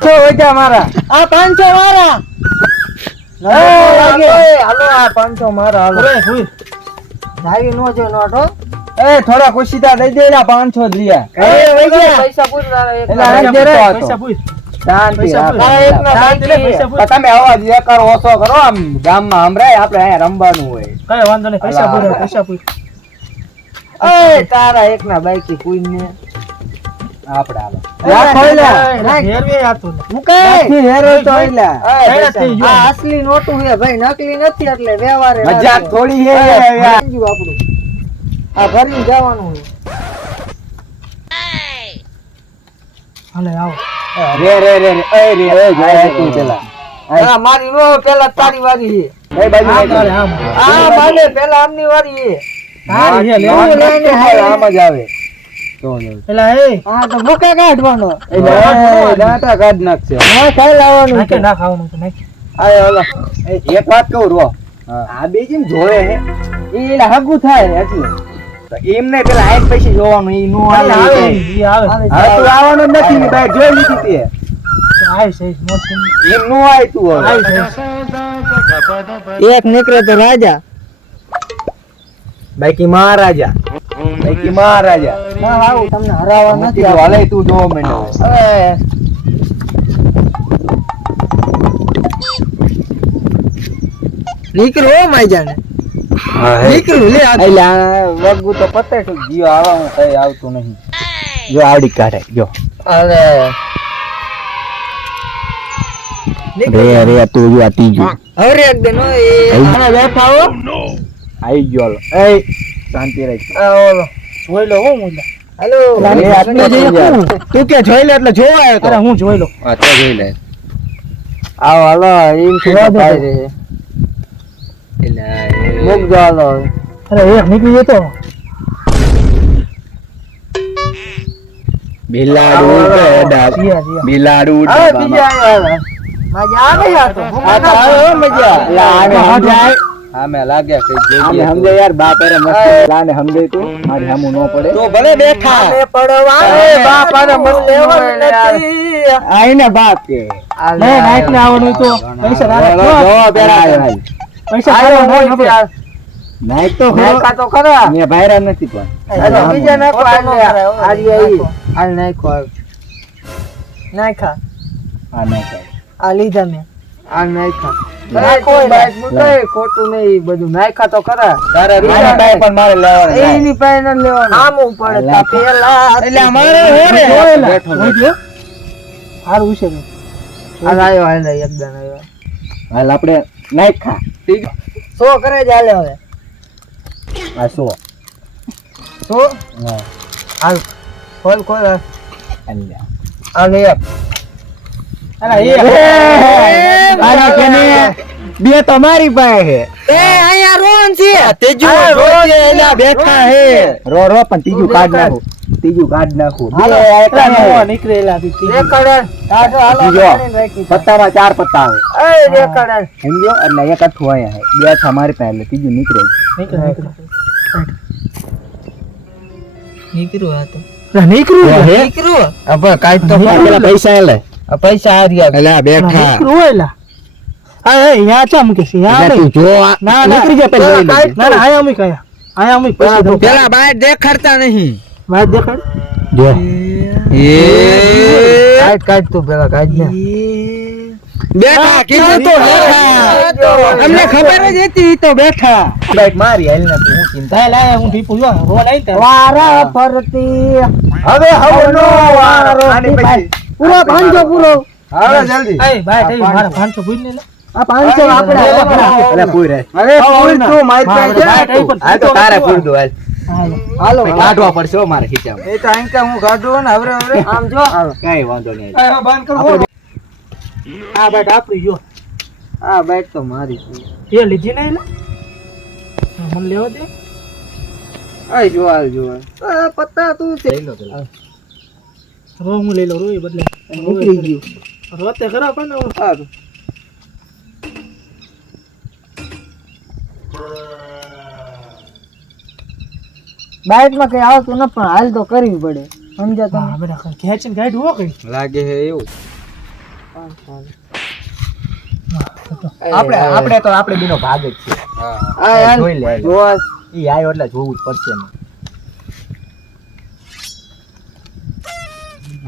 તો ઓજા મારા આ 500 મારા હાલો આ 500 મારા હાલો જાવી નો જો નોટો એ થોડા ખુશીતા દઈ દે ના 500 દિયા પૈસા પૂછ પૈસા પૂછ શાંતિ તમે અવાજ એ કરો ઓછો કરો આમ ગામમાં હમરાય આપણે અહીંયા રમવાનું હોય કઈ વાંધો નહીં પૈસા પૂછ એ તારા એક ના બાઈકી પૂઈને આપણે હાલો રાખો એલા હેરવે આતું મુકાય હેરો તો એલા આ અસલી નોટું છે ભાઈ નકલી નથી એટલે વ્યવહારે મજાક થોડી હે આપણું આ ભરીને જવાનું છે હાલે આવો રે જાય તું પેલા આ મારી નો પેલા તારી વારી છે એ બાજુ આ મારે પેલા આમની વારી છે હારી હે લે આમ જ આવે તો એલા એ હા તો ભૂકા કાઢવાનો એટલે દાંતા કાઢ નાખશે ના ખાઈ લાવવાનું નાખે ના ખાવાનું તો નાખ આય ઓલા એક વાત કહું રો આ બે જેમ જોવે હે એ એલા હગું થાય એટલે તો એમ નહીં પેલા આઈન પછી જોવાનું ઈ નો આવે આવે ઈ આવે હા તું આવવાનો જ નથી ને ભાઈ જોઈ લીધી તે આય છે મોજ એમ નો આય તું હવે આય છે એક નીકળે તો રાજા બાકી મહારાજા ના આવું તમને હરાવવા નથી હાલે તું જો મને હવે નીકળો માઈજાને નીકળું લે એટલે વગુ તો પતે તું જીઓ આવા હું કઈ આવતું નહીં જો આવડી કાઢે જો અરે રે તું જો આ ત્રીજું હવે એક દે નો એ આના બેઠા હો આવી ગયો એ શાંતિ રાખ ઓલો જોઈ લો હું મુલા હેલો તું કે જોઈ લે એટલે જોવા આવ્યો અરે હું જોઈ લો તો જોઈ લે આવો હાલો એમ શું થાય રે એટલે મુક જો હાલો અરે એક નીકળી જતો બિલાડું પેડા જીયા બિલાડું હવે બીજા આવ્યા મજા આવે યાર તો આવે મજા લાને સમજાય આમે લાગે કે જે સમજે યાર બાપ અરે મસ્ત લાને સમજે તું મારી સામું નો પડે તો ભલે બેઠા આને પડવા એ બાપ આને મન લેવાનું નથી આઈને બાપ કે લે નાઈટ ને આવવાનું તો પૈસા રાખ જો પેલા પૈસા ખાવા નાઈટ તો નાખા તો ખરા મે ભાયરા નથી પણ અરે બીજા નાખો આને આરી આવી આને નાખો નાખા આ નાઈટ આ લીધા મે આ નાખા નાખો બાઈક મુકાય ખોટું નહીં બધું નાખા તો ખરા તારે બીજા ભાઈ પણ મારે લેવાનું એની પાસે ન લેવાનું આમ પડે તા પેલા એટલે અમારે હો રે બેઠો હારું છે ને આ આવ્યો હાલ એકદમ આવ્યો હાલ આપણે નાઈટ ખા ઠીક સો કરે જ હાલે હવે આ સો સો હા હાલ ખોલ ખોલ અલ્યા આ લે અરે એ અરે કેને બે તમારી પાસે છે એ અહીંયા રોન છે તેજુ રોજ એલા બેઠા હે રો રો પણ ત્રીજું કાઢ નાખું બે નવા નીકળેલા હતી રેકર્ડર આ જો હાલો બીજો. કરીને રાખી પત્તામાં 4 પત્તા આવે એ રેકર્ડર સમજો એટલે એક અઠું અહીંયા હે બે તમારી પાસે એટલે ત્રીજું નીકળે નીકળ્યું નીકળ્યું આ તો નીકળ્યું નીકળ્યું હવે કાઈ તો પેલા પૈસા લે આ પૈસા હાર્યા એટલે બેઠા નીકળ્યું એલા હા એ યા ચા મૂકે છે યા એટલે તું જો આ- ના, ના. નીકળી જા પેલા લઈ લેજે. ના ના આયા અમી કયા આયા અમી પૈસા દઉં પેલા બહાર દેખાડતા નહીં વાત દેખાડ જો કાઢ કાઢ તું પેલા કાઢ ને બેઠા કીધું તો બેઠા અમને ખબર જ હતી તો બેઠા બાઈક મારી હાલ ના તું હું ચિંતા લાય હું ટીપુ જો રોડ આઈ તે વારા ફરતી હવે હવનો વારો આની પછી પૂરો 500 પૂરો હવે જલ્દી એ ભાઈ થઈ મારા 500 પૂછ ને આ 500 આપણે અરે પૂર રે અરે પૂર તું મારી પાસે આ તો તારે પૂર દો હાલ હાલો કાઢવા પડશે હો મારે ખીચામાં એ તો આંકા હું કાઢું ને હવે આમ જો કઈ વાંધો નહીં બંધ કરો આ બેટ આપડી જો આ બાઈક તો મારી છે એ લીધી ને એલા મને લેવો દે આ જો હાલ જો આ પત્તા તું છે રો હું લઈ લો રો એ બદલે નીકળી ગયું રોતે ખરા પણ હું સારું બાઈક માં કઈ આવતું ન પણ હાલ તો કરવી પડે સમજ્યા તમે હા બેટા ખેંચીને ગાઈડ હો કઈ લાગે હે એવું આપણે બેનો ભાગ જ છે. જોઈ લે ઈ આયો એટલે જોવું જ પડશે ને.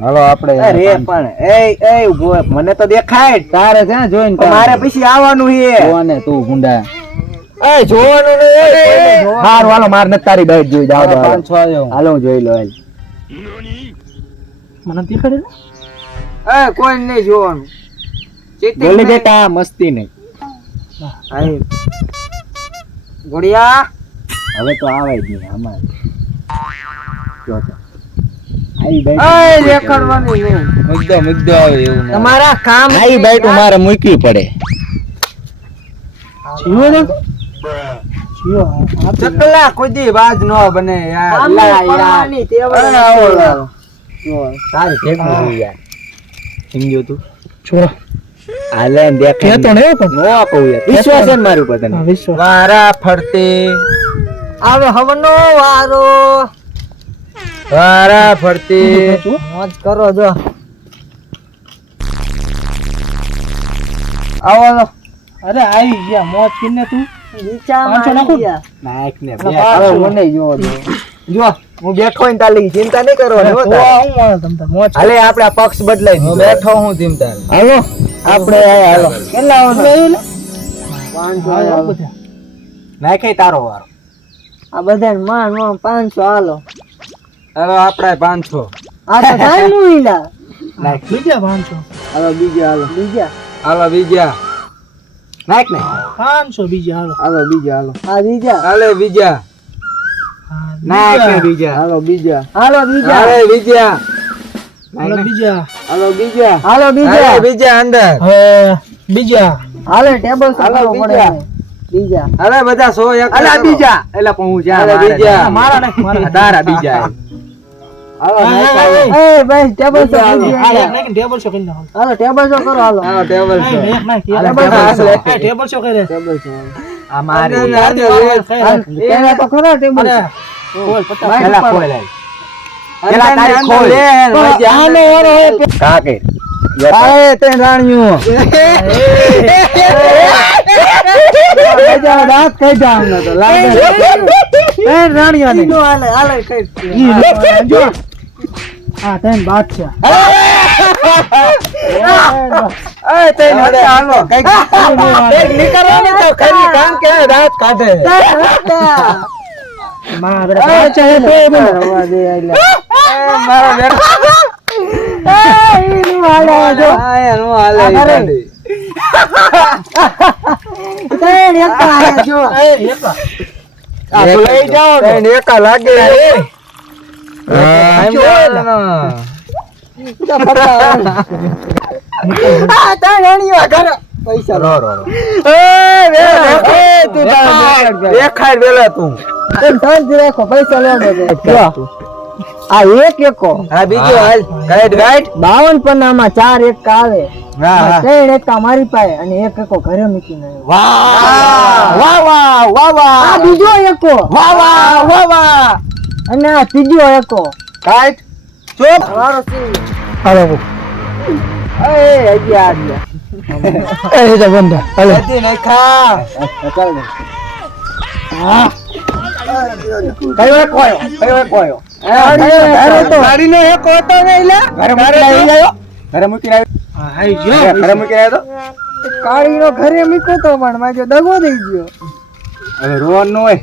હાલો આપણે અરે પણ એ ઉભો રહે. મને તો દેખાય જ. તારે છે ને જોઈને પણ મારે પછી આવવાનું છે. જોવાને તું ગુંડા એ જોવાનું નહીં. હારું હાલો માર નથી તારી બાઈટ જોઈ જાવ તો હાલો. 5-6 આવ્યો હાલો હું જોઈ લો હાલ. મને દેખાડે ને એ કોઈ નહીં જોવાનું બોલી બેટા મસ્તી નહીં. આય ગોડિયા હવે તો આવે જ નહીં આમાં. જો તો આવી બાઈટ એ દેખાડવાની નહીં મુદ્દો આવે એવું ના. તમારા કામ આવી બાઈટ મારે મૂકવી પડે. જીવો ને જીવો ચકલા કોઈ દી બાજ ન બને યાર લા યાર. પડવાની ટેવ અરે નથી. આવો લાવો. તારી ભેગું જોઈ યાર. સમજ્યો તું? છો હાલે ને દેખાય કહેતો ને પણ નો આપું યાર. વિશ્વાસ છે ને મારું પર તને. વિશ્વ વારા ફરતે આવે હવનો વારો વારા ફરતે મોજ કરો જો આવો અરે આવી ગયા મોજ કિને તું નીચામાં પાંચસો નાખું? આવી ગયા. નાયક ને હવે મને જોવો દો. જો હું બેઠો ને તાલી ચિંતા નહીં કરવાની હો તારે. હું માનો તમ તાર મોજ હાલે આપણે આ પક્ષ બદલાઈ દીધો. બેઠો હું ધીમ તાર હાલો આપણે આયા હાલો. કેટલા આવવાના? આવ્યું ને 500 આવો આવો. બધા નાખે તારો વારો. આ બધાને માન 500 હાલો હવે આપણે 500. આ તો થાય નું ઈલા નાખ. બીજા 500 હાલો બીજા બીજા હાલો બીજા. નાખ ને. 500 બીજા હાલો હાલો બીજા હાલો આ બીજા હાલે બીજા. હા, નાખ બીજા. હાલો બીજા હાલો બીજા હાલે બીજા. હાલો બીજા હાલો બીજા હાલો હાલે બીજા બીજા અંદર. હવે બીજા હાલે ટેબલ હાલો બીજા બીજા હાલે બધા 100 એક. હાલે બીજા. એટલે પણ હું જ્યાં હાલે બીજા. મારા નાખ મારા તારા બીજા. હાલો હા, એ ભાઈ ટેબલ તો હાલો બીજા નાખ ટેબલ શો કરી નાખો હાલો ટેબલ તો કરો હાલો હાલો ટેબલ છે. નાખ નાખ હાલો, ટેબલ શો કરે ટેબલ છે આ મારી. પેલા તો ખરો ટેબલ અરે બોલ પચાસ પેલા ખોલ આય. પેલા તારી ખોલ. આને વારો હે કાકે. આય તે રાણીઓ. બેજા દાંત કઈ જામ ન તો લાગે એ રાણીયા ને હાલે હાલે કઈ જો હા તેન બાદશાહ આય તે હાલો. કઈક નીકળવાની તો ખરી કામ કે રાત કાઢે. મારે બાદશાહ હે તો બોલ રવા દે આઈલા મારો બેટો. ઈનું હાલે જો આય નો હાલે. આ કરે. ઈ તેણ એક હાલે જો એ એકલા આ તો લઈ જાઓ. તેને એકા લાગે. આમ જો ને. આ તા રાણીયા ઘર પૈસા રો રો રો. એ તું દેખાય વેલા તું. તેમ શાંતિ રાખો પૈસા લેવા દે જો આ એક એકો હા બીજો હાલ. Guide guide. 52 પન્નામાં 4 એક આવે હા હા. ત્રણ એકા મારી પાસે અને એક એકો ઘરે મૂકીને આવ્યો. વાહ વાહ વાહ વાહ વાહ. આ બીજો એકો વાહ વાહ વાહ વાહ. અને આ ત્રીજો એકો ગાઈડ. ચૂપ. મારો સિંહ હાલો એ હજી આ ગયા એ તો બંધા હાલો નથી નાખા. ચાલ ને કયો એક કોયો. કયો એક કોયો. ઘરે તો ગાડીનો એક હતો ને એટલે ઘરે મૂકીને આવ્યો. ઘરે મૂકીને આવ્યો. હા આવી ગયો ઘરે મૂકીને આવ્યો તો. કાળીનો ઘરે મૂક્યો તો પણ માજો દગો દઈ ગયો હવે રોવાનું હોય.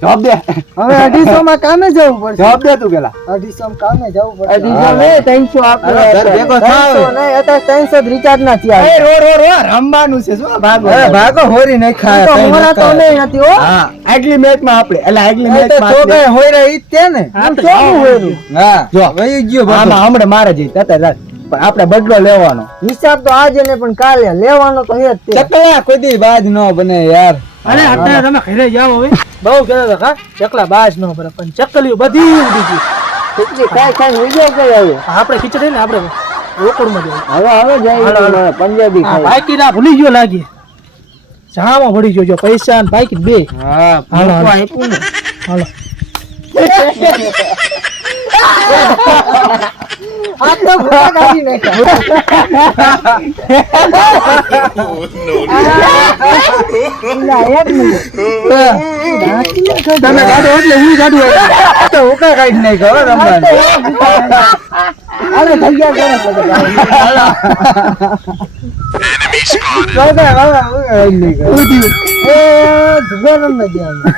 જવાબ દે. હવે 250 માં કામે જવું પડશે જવાબ દે તું પેલા. 250 માં કામે જવું પડશે અઢીસો નહીં 300 આપણે અરે ઘર ભેગો થાવ. 300 નહીં અત્યારે 300 જ રિચાર્જ ના થયા એ રો રો રો રમવાનું છે શું ભાગો. અરે ભાગો હોરી નહીં ખાય. તો મોરા તો નહીં નથી હો હા આગલી મેચમાં આપણે એટલે આગલી એ તો મેચમાં ચોકે હોયરા ઈ તે ને. હા તો ચોખ્ખું હોયરું. હા જો વહી ગયો આમાં હમણાં મારે જઈ તતે રાત પણ આપણે બદલો લેવાનો. હિસાબ તો આજે ને પણ કાલે લેવાનો તો હે જ તે ચકલા કોઈ દી બાજ ન બને યાર. અરે અત્યારે તમે ઘરે જાઓ હવે બહુ કહેતા હતા કા ચકલા બાજ ન પડે પણ ચકલી બધી ઉડી ગઈ કેટલી ખાઈ ખાઈને વિજય કઈ આવ્યો આપણે ખીચડી ને આપણે રોકડમાં જઈએ હવે હાલો, જઈ હાલો. પંજાબી આ ખાઈ બાઈકી ના ભૂલી ગયો લાગે જામાં ભળી ગયો જો પૈસા ને બાઈક બે હા હાલો, હાલો. આપ્યું ને. હાલો આ તો ભૂકા કાઢી નાખ્યા. ના, એક મિનિટ. તમે કાઢો એટલે હું કાઢું એટલે. આ તો હુકા કાઢી નાખ્યો હો રમવાનું. હાલો, થઈ ગયા ઘરે બધા. ચોકા વાળા હુકા કાઢી નાખ્યો. એ જુગાર રમવા દે હવે.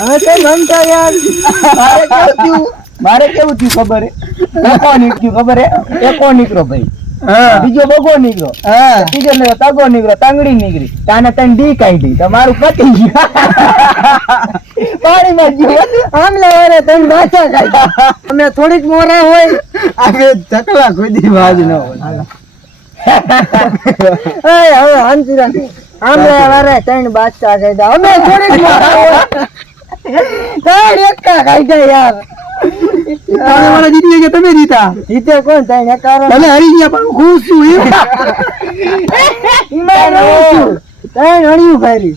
હવે તો રમતા યાર. મારે કેવું થયું ખબર હે? એકો નીકળ્યું ખબર હે? એકો નીકળો ભાઈ. બીજો બગો નીકળો. ત્રીજો ને તગો નીકળો, તાંગડી નીકળી. તાને તને ડી કાઢી. તમારું પતી ગયું. પાણીમાં ગયું. આમલા વારે તને બાચા કાઢ્યા. અમે થોડીક મોરા હોય. આગળ ચકલા ખુદી વાજ ન હોય. એ હવે હાંચીરા આમલા વારે તને બાચા કાઢ્યા. અમે થોડીક મોરા હોય. ત્રણ એકા કાઢ્યા યાર. વાળા જીતી ગયા કે તમે જીતા? જીતે કોણ તને એકા? તમે હારી ગયા પણ હું ખુશ છું એમ. ઈમાં રમશું. તને અણ્યું ફેરી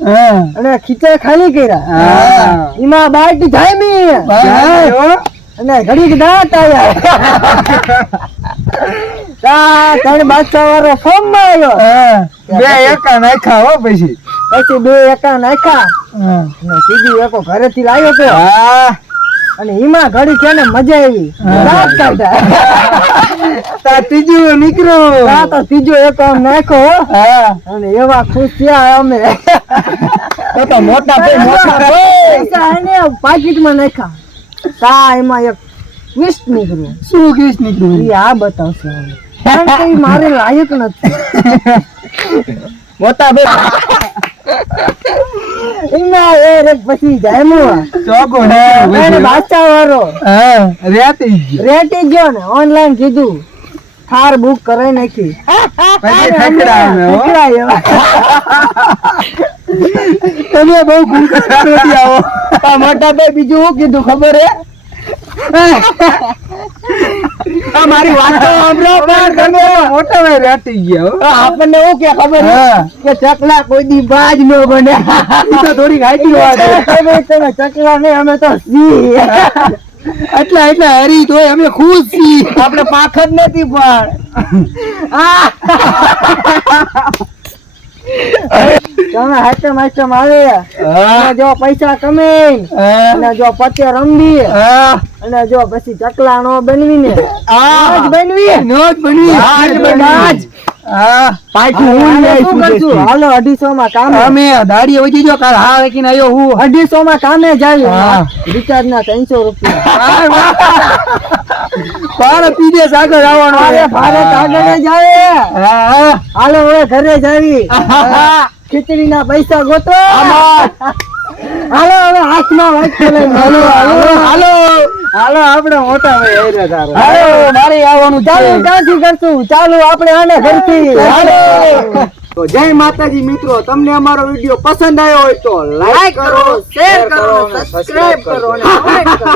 અને ખીચા ખાલી કર્યા. ઈમાં બાટી જામી અને ઘડીક દાંત આવ્યા. તને બાદશાહ વાળો ફોર્મ માં આવ્યો. બે એકા નાખ્યા હો પછી. પછી બે એકા નાખ્યા અને ત્રીજી એકો ઘરેથી લાવ્યો તો અને ઈમાં ઘડી છે ને મજા આવી. દાંત કાઢ્યા. ત્રીજું નીકળો. તો ત્રીજો એકો આમ નાખ્યો અને એવા ખુશ થયા અમે. તો મોટા પૈસા એને પાકીટમાં નાખ્યા. તા એમાં એક ટ્વિસ્ટ નીકળ્યું. શું કેસ નીકળ્યું? ઈ આ બતાવશે હવે. કારણ કે ઈ મારે લાયક નથી. મોટા બે એમાં એ રે પછી જામ્યો ચોકો એને બાદશાહ વાળો રેટી ગયો ને ઓનલાઈન કીધું થાર બુક કરાઈ નાખી. પછી ખકડાયો. તમે બહુ ગુંગા આવો. મોટા બે બીજું શું કીધું ખબર હે? મારી વાત તો સાંભળો. પણ તમે મોટા ભાઈ રેટી ગયા. આપણને એવું કે ખબર કે ચકલા કોઈ દી બાજ ન બને. તો થોડી ખાઈ વાત તમે ચકલા ને અમે તો સી એટલા હરી તો અમે ખુશ છીએ. આપણે પાખ જ નથી પણ તમે હાચમ આવે જો પૈસા કમાઈ અને જો પતે રમવી અને જો પછી ચકલા નો બનવી ને બનવી. હાલો 250 માં કામ. અમે દાડી વધી જો કાલ હા વેકીને આવ્યો હું 250 માં કામે જાય. રિચાર્જ ના 300 રૂપિયા. ભારત વિદેશ આગળ આવવાનો. ભારત આગળ જાય. હાલો હવે ઘરે જાવી. ખીચડી ના પૈસા ગોતો. હાલો હવે હાથમાં વાંચતો લઈને હાલો આપણે મોટા ભાઈ આયરા તારો. હાલો મારે આવવાનું ચાલુ ક્યાંથી કરશું? ચાલુ આપણે આને ઘરથી. હાલો તો જય માતાજી મિત્રો, તમને અમારો વિડીયો પસંદ આવ્યો હોય તો લાઈક કરો, શેર કરો, સબસ્ક્રાઇબ કરો અને કમેન્ટ કરો.